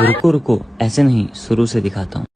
रुको रुको, ऐसे नहीं, शुरू से दिखाता हूँ।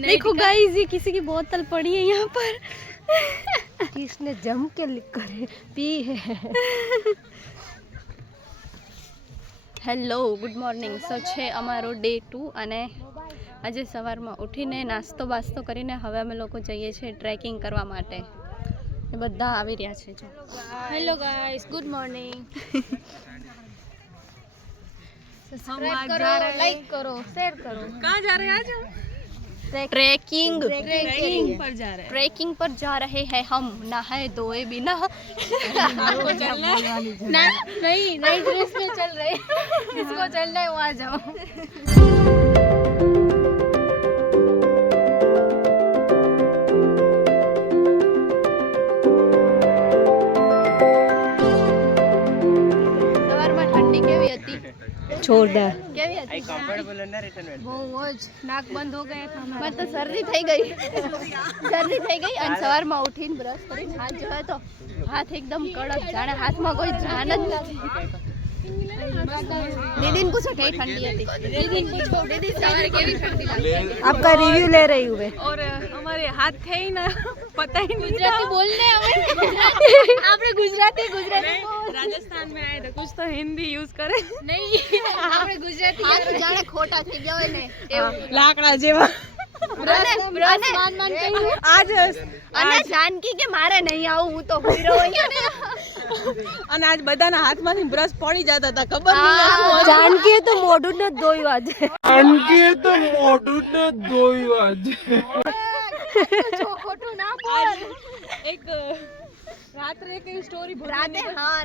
देखो गाइस ये किसी की बोतल पड़ी है यहाँ पर किसने जम के करे पी है। Hello good morning. સો છે અમારો ડે 2 અને આજે સવારમાં ઉઠીને નાસ્તો બાસ્તો કરીને હવે અમે લોકો જઈએ છીએ ટ્રેકિંગ કરવા માટે. એ બધા આવી રહ્યા છે. જો hello guys good morning. Subscribe करो, लाइक करो, शेयर करो। कहाँ जा रहे हैं आज हम? ट्रैकिंग पर जा रहे हैं। ट्रैकिंग पर जा रहे हैं हम, नहाए धोए बिना. आपको चलना है? नहीं नई ड्रेस में चल रहे हैं। जिसको चलना है वहाँ जाओ। સવારમાં ઠંડી કેવી હતી? જોરદાર। કેવી હતી? બહુ જ નાક બંધ હો ગયા था મને તો શરદી થઈ ગઈ. શરદી થઈ ગઈ અને સવારમાં ઉઠીને બ્રશ કરીને હાથ જોયો તો હાથ એકદમ કડક, જાણે હાથમાં કોઈ જાન જ નથી. दीदी ने पूछो कई ठंडी थी? दीदी ने पूछो दीदी सवारे केवी ठंडी लगती? आपका रिव्यू ले रही हूँ मैं। और हमारे हाथ थे ही ना, पता ही नहीं गुजराती बोलने आपने गुजराती राजस्थान में आए थे, कुछ तो हिंदी यूज करे नहीं आपने गुजराती हाथ जाने खोटा થઈ ગયા હોય ને લાકડા જેવા। आज અને જાનકી કે મારે નહીં આવું, હું તો હોઈ રહ્યો અહીંયા. અને આજ બધાના હાથમાંથી બ્રશ પડી જતા હતા, ખબર નહીં जानकी तो मोढू न धोयो आज। जानकी तो मोढू न धोयो आज। ખોટું ના બોલ. એક રાત્રે એક સ્ટોરી રાતે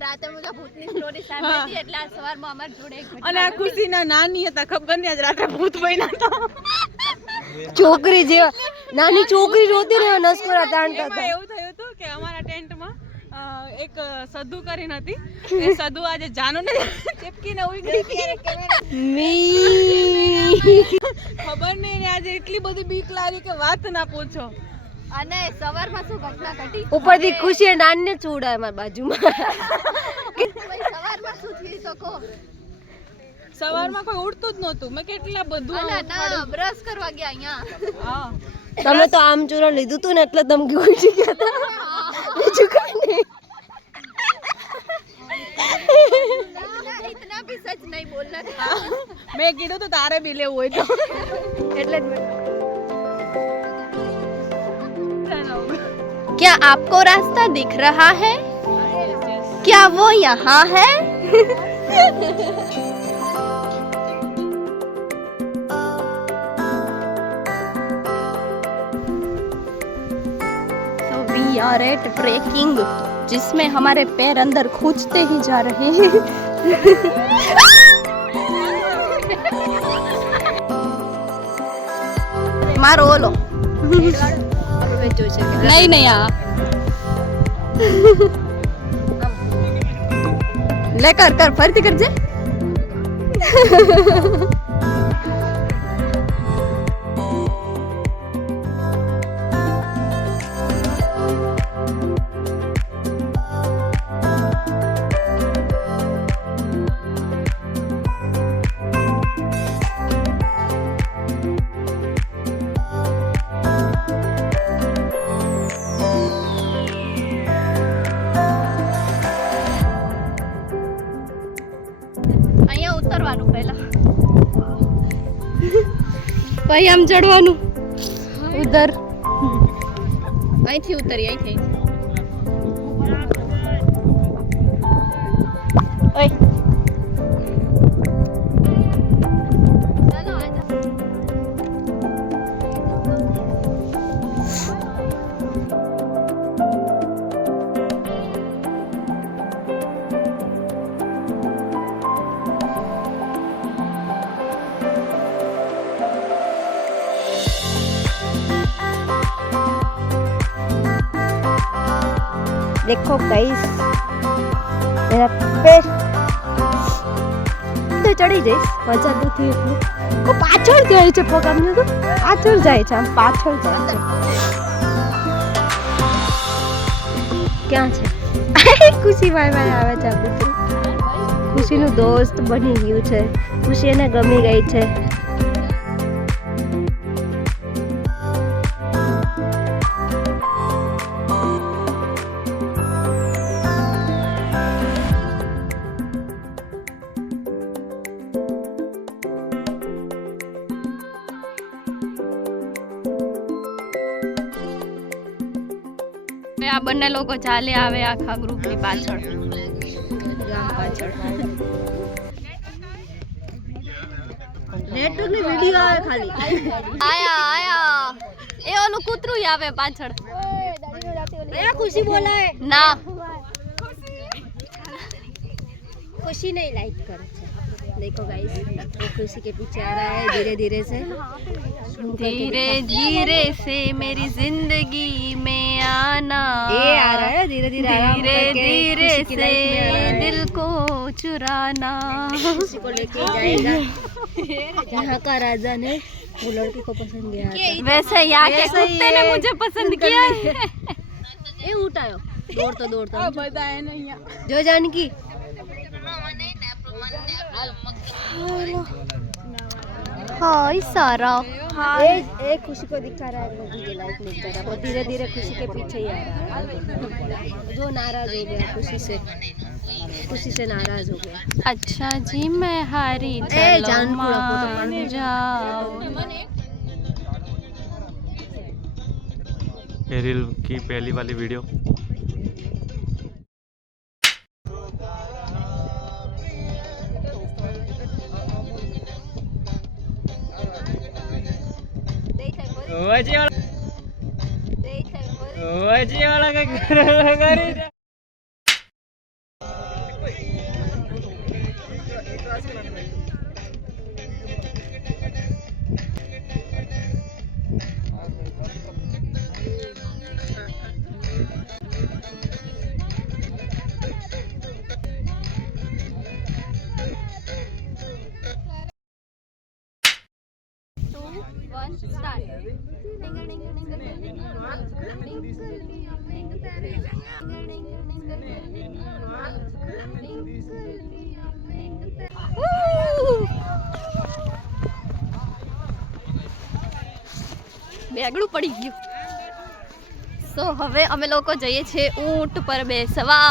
રાતે મુજબ ભૂતની સ્ટોરી સાંભળી હતી એટલે આ સવારમાં અમાર જોડે એક અને આ ખુશીના નાની હતા, ખબર નહીં આજ રાત્રે ભૂત બન્યા હતા। छोकरी जेवा नानी छोकरी रोती रहे नस्कोरा ताणता था। એવું થયું હતું કે અમારા ટેન્ટમાં એક સધુ કરીને હતી, એ સધુ આજે જાનુને ચેપકીને ઉઈ ગઈ। ખબર નહીં ને આજે એટલી બધી બીક લાગી કે વાત ના પૂછો। અને સવારમાં શું ઘટના ઘટી? ऊपर दी खुशी नानी ने चूड़ा मार बाजू में। સવારમાં શું થઈ શકો? સવારમાં કોઈ ઉડતું જ નહોતું, મેં કેટલા બધું ના બ્રશ કરવા ગયા અહીંયા. હા તમે તો આમ ચૂરા લીધું તું ને એટલે ધમકી ઉઠી ગયા હતા, બીજું કઈ નહીં। इतना भी सच नहीं बोलना था। મેં કીધું તો તારે બી લેવું હોય તો એટલે જ क्या आपको रास्ता दिख रहा है? क्या वो यहाँ है? So we are at trekking, जिसमें हमारे पैर अंदर खींचते ही जा रहे हैं। मारो बोलो नहीं नहीं ले कर फरती कर जे। ભાઈ આમ ચડવાનું ઉધર અહીંથી ઉતરી અહીંથી ઓય ચાલો આજા देखो गाइस मेरा पेट તો ચડી જઈશ મજા નથી એટલું પાછળ જાય છે પગ આમ તો પાછળ જાય છે આમ પાછળ જાય છે ક્યાં છે ખુશી ભાઈ આવે છે આપણું ખુશીનું દોસ્ત બની ગયું છે ખુશી એને ગમી ગઈ છે આ બંને લોકો ચાલે આવે આખા ગ્રુપની પાછળ ગામ પાછળ નેટવર્કની વિડિયો આવે ખાલી આયા એ ઓલું કૂતરું આવે પાછળ એ ખુશી બોલાય ના खुशी नहीं लाइक कर देखो गाइस वो खुशी के पीछे आ रहा है धीरे धीरे से धीरे धीरे से मेरी जिंदगी में आना ये आ रहा है धीरे धीरे धीरे धीरे से दिल को चुराना खुशी को लेके जाएगा यहाँ का राजा ने वो लड़की को पसंद किया वैसे यहाँ के कुत्ते ने मुझे पसंद किया है ये उठायो दौड़ता બધા એને અહીંયા जो जानकी हाय सारा एक खुशी को दिखा रहा है मुझे लाइक नहीं कर रहा वो धीरे धीरे खुशी के पीछे ही आ रहा है जो नाराज हो गया खुशी से नाराज हो गया अच्छा जी मैं हारी जान चलो पूरा मान जाओ पेरिल की पहली वाली वीडियो બેગડું પડી ગયું સો હવે અમે લોકો જઈએ છીએ ઊંટ પર બેસવા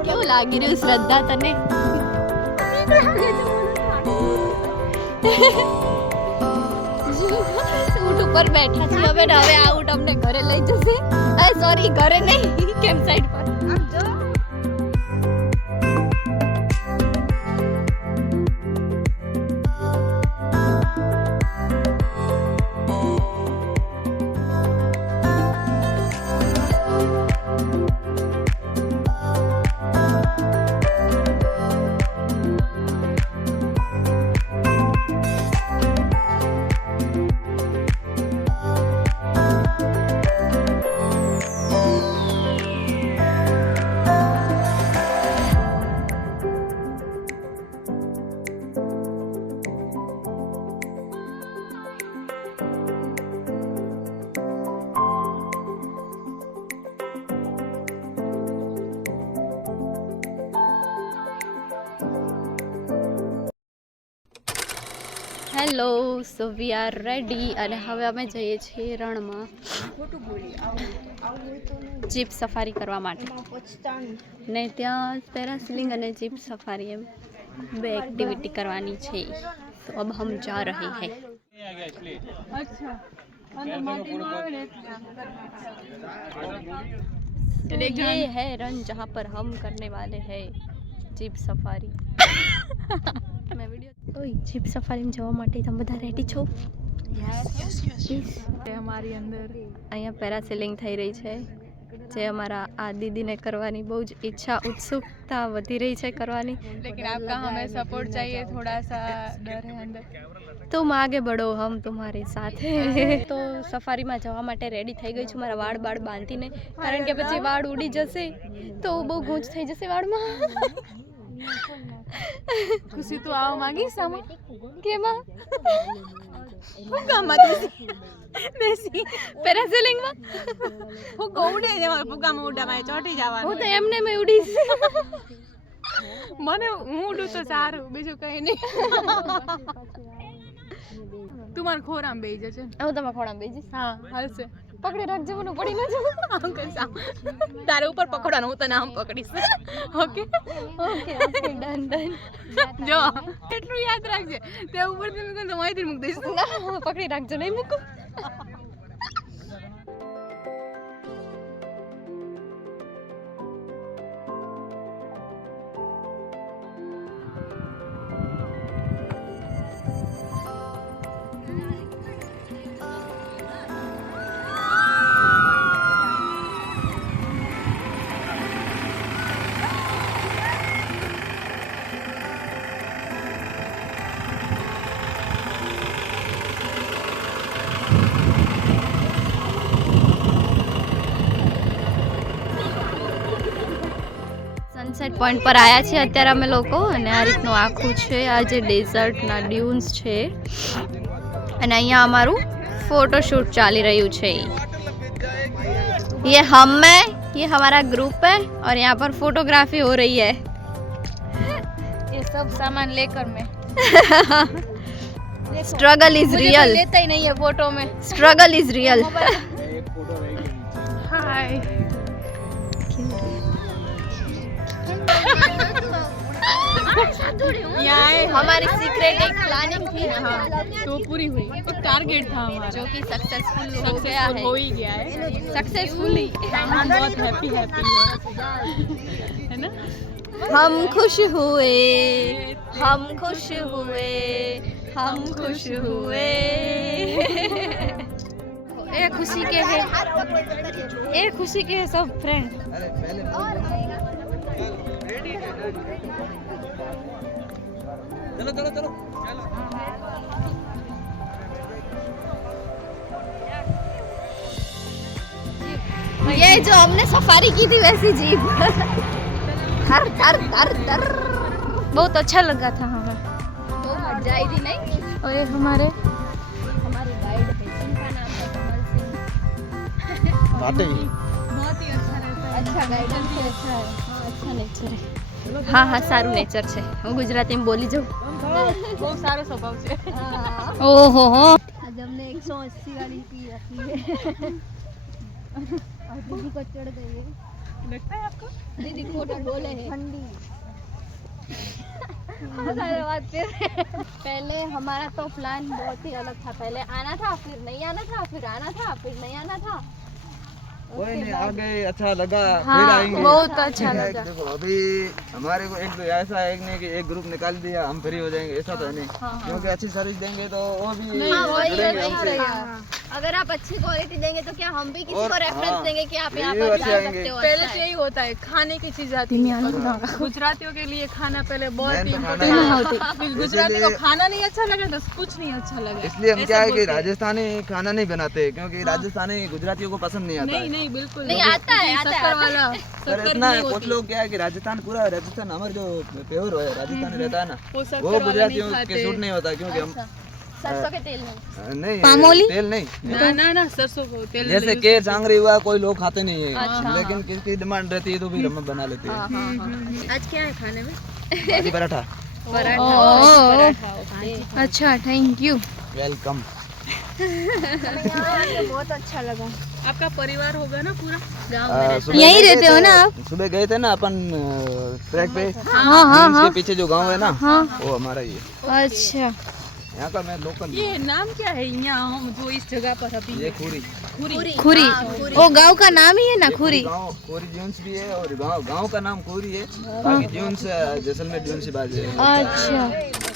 કેવું લાગી રહ્યું શ્રદ્ધા તને ઊંટ ઉપર બેઠા છીએ હવે ને હવે આ ઊંટ અમને ઘરે લઈ જશે સોરી ઘરે નહીં કેમ્પ સાઇટ પર hello so we are ready અને હવે અમે જઈએ છીએ રણમાં જીપ સફારી કરવા માટે ને ત્યાં પેરાસીલિંગ અને જીપ સફારી એમ બે એક્ટિવિટી કરવાની છે તો અબ હમ જા રહે હૈ અચ્છા અંદર માટીમાં આવે ને तो ये है रन जहाँ पर हम करने वाले हैं जीप सफारी. मैं वीडियो तो जीप સફારીમાં જવા માટે તમે બધા રેડી છો? हमारी अंदर અહીંયા પેરાસેલિંગ થઈ રહી છે જે અમારા આ દીદીને કરવાની બહુ જ ઈચ્છા ઉત્સુકતા વધી રહી છે કરવાની. लेकिन आपका हमें सपोर्ट चाहिए, थोड़ा सा डर है अंदर. तुम आगे बढ़ो हम तुम्हारे साथ है. તો સફારીમાં જવા માટે રેડી થઈ ગઈ છું મારા વાળ બાંધીને, કારણ કે પછી વાળ ઉડી જશે તો બહુ ગૂંચ થઈ જશે વાળમાં. खुशी तो आओ मांगी सामा કેમાં? હું ગામમાં દેસી પેરાસેલિંગમાં હું ગૌડે જવા ફુગામાં ઉડામાં ચોટી જવાનું. હું તો એમને મેં ઉડીશ. મને હું ઉડું તો સારું, બીજું કઈ નહીં. તું મારા ખોરામાં બેસી જશે. હું તમારા ખોળામાં બેસીશ. હા હાલશે. પકડી રાખજો, મને પડી ન જવું. આમ કરીશ આમ. તારે ઉપર પકડવાનું, હું તને આમ પકડીશ. Okay okay okay done done. જો એટલું યાદ રાખજે, તે ઉપરથી મૂકું તો અહીંથી મૂકી દઈશ. ના પકડી રાખજો, નહીં મૂકું. સનસેટ પોઈન્ટ પર આવ્યા છીએ અત્યારે અમે લોકો, અને આ રીતનું આખું છે. આ જે ડેઝર્ટના ડ્યુન્સ છે અને અહીંયા અમારું फोटोशूट ચાલી રહ્યું છે. ये हम है, ये हमारा ग्रुप है और यहाँ पर फोटोग्राफी हो रही है. ये सब सामान लेकर मैं स्ट्रगल इज रियल. लेता ही नहीं है फोटो में. Struggle is real. हाय. हमारी सीक्रेट एक प्लानिंग थी ना, तो पूरी हुई. तो टारगेट था हमारा जो कि सक्सेसफुल हो गया सक्सेसफुल है. हो ही गया है. सक्सेसफुली हम बहुत हैप्पी हैप्पी है ना. हम खुश हुए, हम खुश हुए, हम खुश हुए. ये खुशी के है, ये खुशी के है सब फ्रेंड. चलो चलो चलो. ये जो हमने सफारी की थी वैसी जीप. थर थर थर थर. बहुत अच्छा लगा था हमें. बहुत मजा आई थी नहीं? और ये हमारे गाइड है जिनका नाम है कमल सिंह. बातें बहुत ही अच्छा रहता है. अच्छा गाइडेंस है, अच्छा है. हाँ अच्छा नेचर है. हाँ हाँ सारू नेचर છે. હું ગુજરાતીમાં બોલી જાઉં. બહુ સારો સ્વભાવ છે. ઓહો હો. आज हमने 180 वाली पी रखी है और दीदी को चढ़ गई है. लगता है आपको? दीदी फोटो बोले है ठंडी. पहले हमारा तो प्लान बहुत ही अलग था. पहले आना था, फिर नहीं आना था, फिर आना था, फिर नहीं आना था. कोई नहीं, आ गए, अच्छा लगा. फिर हाँ आएंगे. बहुत अच्छा लगा. देखो अभी हमारे को एक ऐसा है नहीं कि एक ग्रुप निकाल दिया हम फ्री हो जाएंगे, ऐसा तो है नहीं. क्योंकि अच्छी सर्विस देंगे तो वो भी हाँ, वही जुड़ेंगे नहीं हमसे. अगर आप अच्छी क्वालिटी देंगे तो क्या हम भी किसी और को रेफरेंस हाँ, देंगे कि आप यहाँ रिव्यू पर अच्छे जा आएंगे. सकते हो. पहले अच्छा तो है. यही होता है, खाने की चीज आती है. गुजरातियों के लिए खाना पहले बहुत Main ही तो इम्पोर्टेंट खाना होती है. गुजराती को खाना नहीं अच्छा लगा तो कुछ नहीं अच्छा लगा. इसलिए हम ऐसा क्या है कि बोलते हैं. राजस्थानी खाना नहीं बनाते क्योंकि राजस्थानी गुजरातियों को पसंद नहीं आता नहीं है. नहीं बिल्कुल नहीं, आता है, आता है, शक्कर आता है. वाला सर शक्कर इतना नहीं है, कुछ होती. लोग क्या है कि राजस्थान पूरा राजस्थान हमारे जो प्योर है राजस्थानी रहता है ना, वो शक्कर वो वाला गुजरातियों नहीं के खाते. सूट नहीं होता क्योंकि हम सरसों के तेल में. नहीं पामोली? तेल नहीं. ना ना ना सरसों को तेल जैसे use केर सांगरी हुआ कोई लोग खाते नहीं है, अच्छा, लेकिन किसकी डिमांड रहती है तो फिर हम बना लेते हैं. आज क्या है खाने में? भाजी पराठा. पराठा. अच्छा थैंक यू. वेलकम. बहुत अच्छा लगा. आपका परिवार होगा ना पूरा. यहीं रहते हो ना आप? सुबह गए थे ना अपन ट्रैक पे. हाँ हाँ इसके पीछे जो गांव है ना वो हमारा ही है. अच्छा. यहाँ का मैं लोकल ये नाम क्या है यहाँ हम जो इस जगह पर अभी ये खूरी खुरी वो गांव का नाम ही है ना खुरी गाँव खूरी ड्यून्स भी है और गाँव का नाम खूरी है बाकी ड्यून्स जैसलमेर ड्यून्स से बात है अच्छा